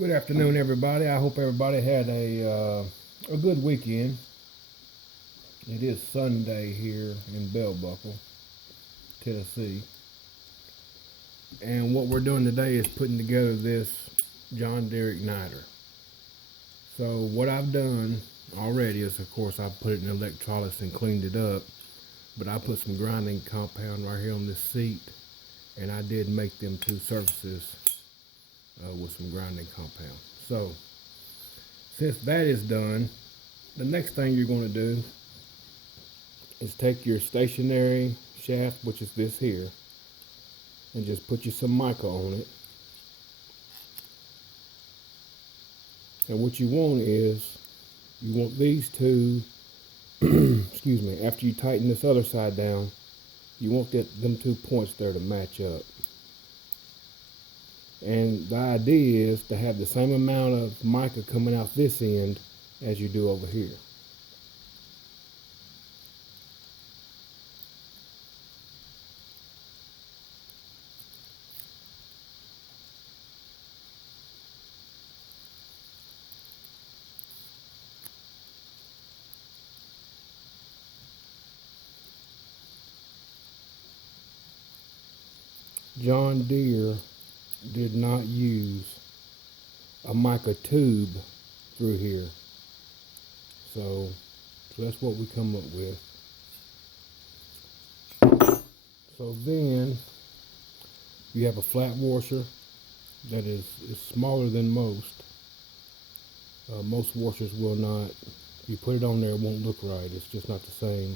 Good afternoon, everybody. I hope everybody had a good weekend. It is Sunday here in Bell Buckle, Tennessee, and what we're doing today is putting together this John Deere igniter. So what I've done already is, of course, I put it in electrolysis and cleaned it up, but I put some grinding compound right here on this seat, and I did make them two surfaces with some grinding compound. So since that is done, the next thing you're going to do is take your stationary shaft, which is this here, and just put you some mica on it. And what you want is, you want these two, excuse me, after you tighten this other side down, you want them 2 points there to match up. And the idea is to have the same amount of mica coming out this end as you do over here. John Deere did not use a mica tube through here. So that's what we come up with. So then you have a flat washer that is smaller than most. Most washers will not, if you put it on there, it won't look right. It's just not the same.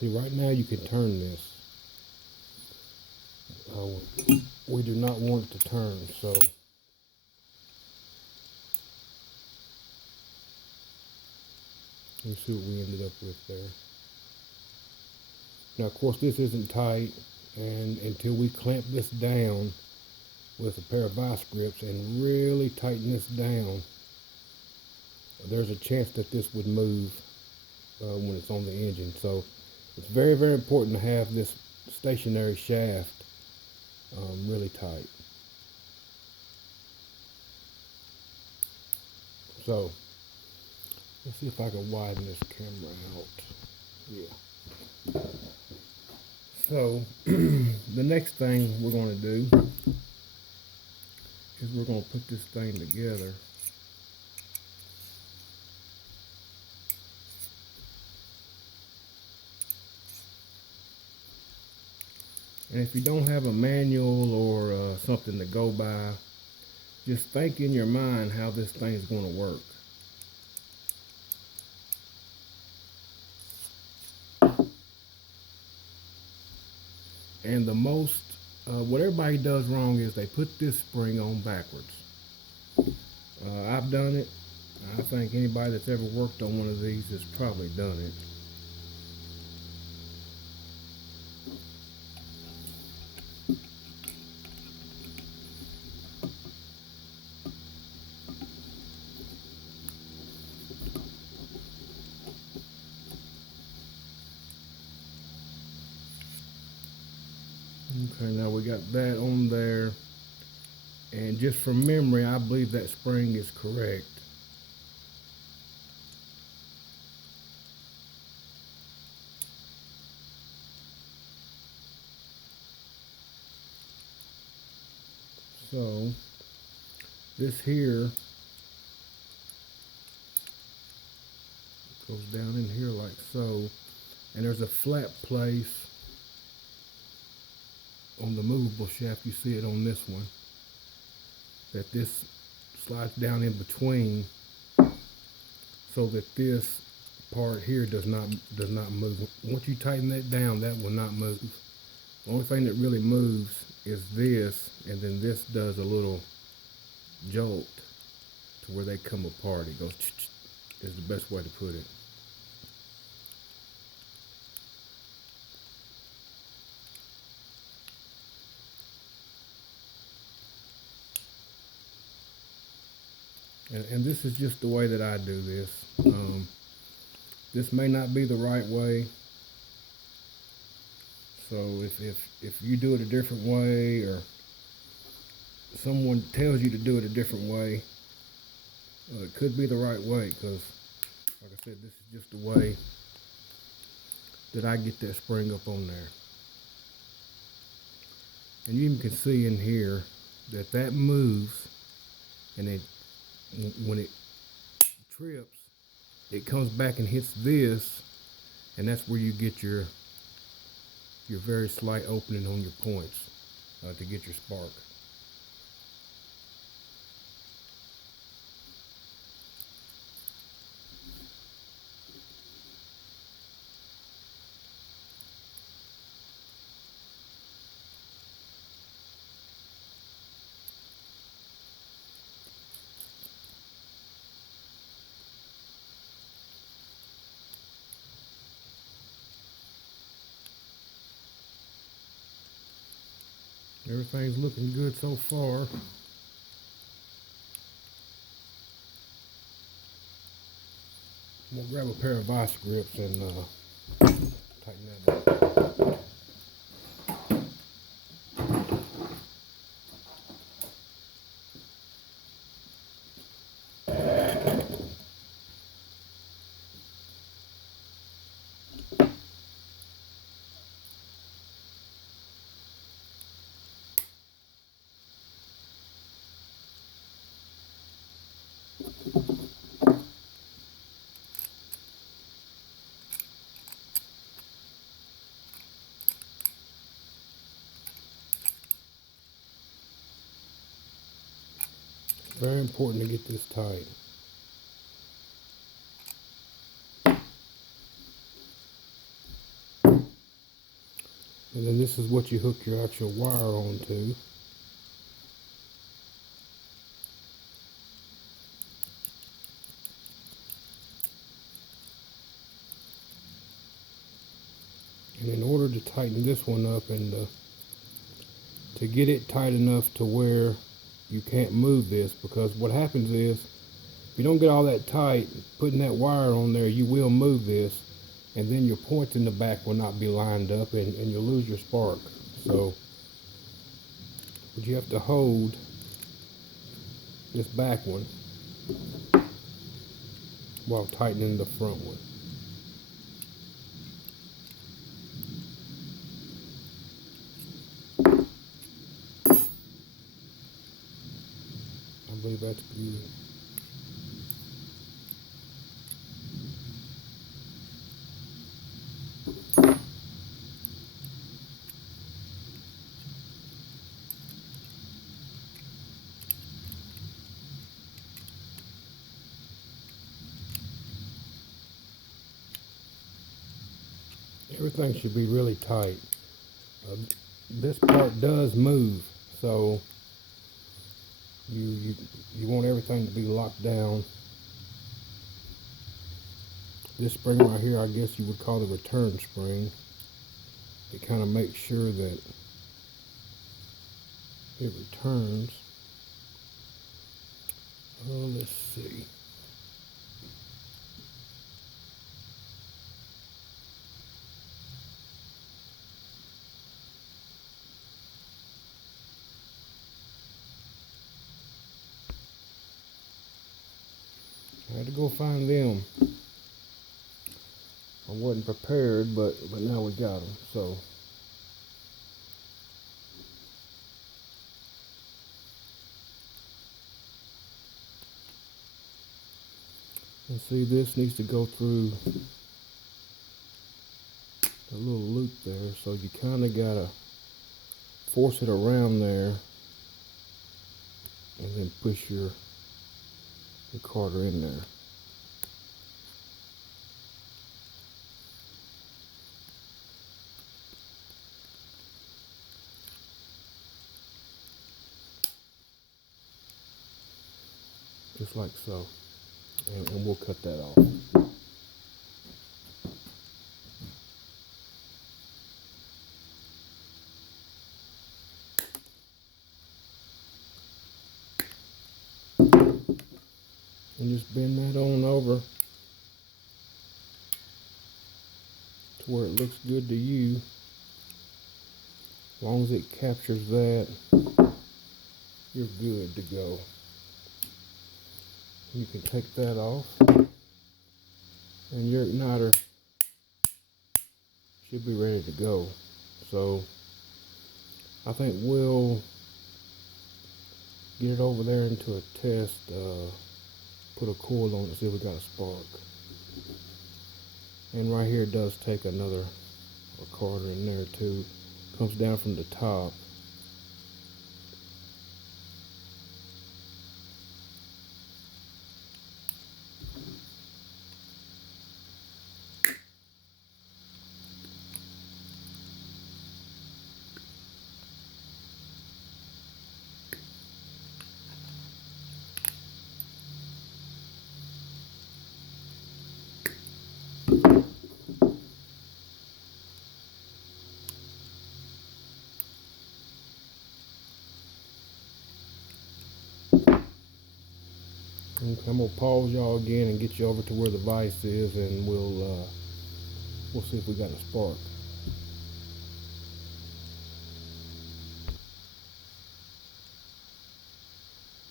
See, right now you can turn this. We do not want it to turn, so let's see what we ended up with there. Now, of course, this isn't tight, and until we clamp this down with a pair of vice grips and really tighten this down, there's a chance that this would move when it's on the engine. So it's very, very important to have this stationary shaft really tight. So let's see if I can widen this camera out. Yeah. So the next thing we're going to do is we're going to put this thing together. And if you don't have a manual or something to go by, just think in your mind how this thing is going to work. And what everybody does wrong is they put this spring on backwards. I've done it. I think anybody that's ever worked on one of these has probably done it. Okay, now we got that on there, and just from memory, I believe that spring is correct. So this here goes down in here like so, and there's a flat place on the movable shaft. You see it on this one, that this slides down in between, so that this part here does not move. Once you tighten that down, that will not move. The only thing that really moves is this, and then this does a little jolt to where they come apart. It goes is the best way to put it. And this is just the way that I do this. This may not be the right way. So if you do it a different way, or someone tells you to do it a different way, it could be the right way, because like I said, this is just the way that I get that spring up on there. And you even can see in here that moves, and when it trips, it comes back and hits this, and that's where you get your very slight opening on your points to get your spark. Everything's looking good so far. I'm gonna grab a pair of vice grips and tighten that up. Very important to get this tight. And then this is what you hook your actual wire onto. And in order to tighten this one up and to get it tight enough to where you can't move this, because what happens is if you don't get all that tight, putting that wire on there, you will move this, and then your points in the back will not be lined up, and you'll lose your spark. So but you have to hold this back one while tightening the front one. I believe that's good. Everything should be really tight. This part does move, so you want everything to be locked down. This spring right here, I guess you would call the return spring. It kind of makes sure that it returns. Oh, let's see. I had to go find them. I wasn't prepared, but now we got them. So and see, this needs to go through a little loop there, so you kind of gotta force it around there and then push your carter in there. Just like so, and we'll cut that off. And just bend that on over to where it looks good to you. As long as it captures that, you're good to go. You can take that off, and your igniter should be ready to go. So I think we'll get it over there into a test, put a coil on it, see if we got a spark. And right here it does take another recorder in there too. Comes down from the top. Okay, I'm gonna pause y'all again and get you over to where the vise is, and we'll see if we got a spark.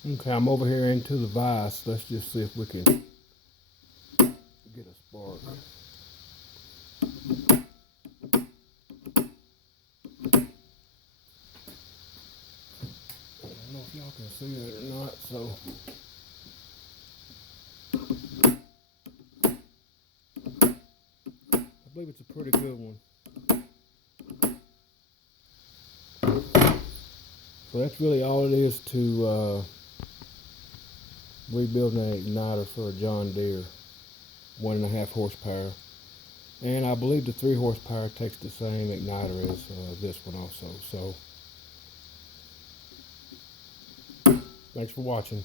Okay, I'm over here into the vise. Let's just see if we can get a spark. I don't know if y'all can see it or not, so. I believe it's a pretty good one. So that's really all it is to rebuilding an igniter for a John Deere 1.5 horsepower. And I believe the 3 horsepower takes the same igniter as this one also. So thanks for watching.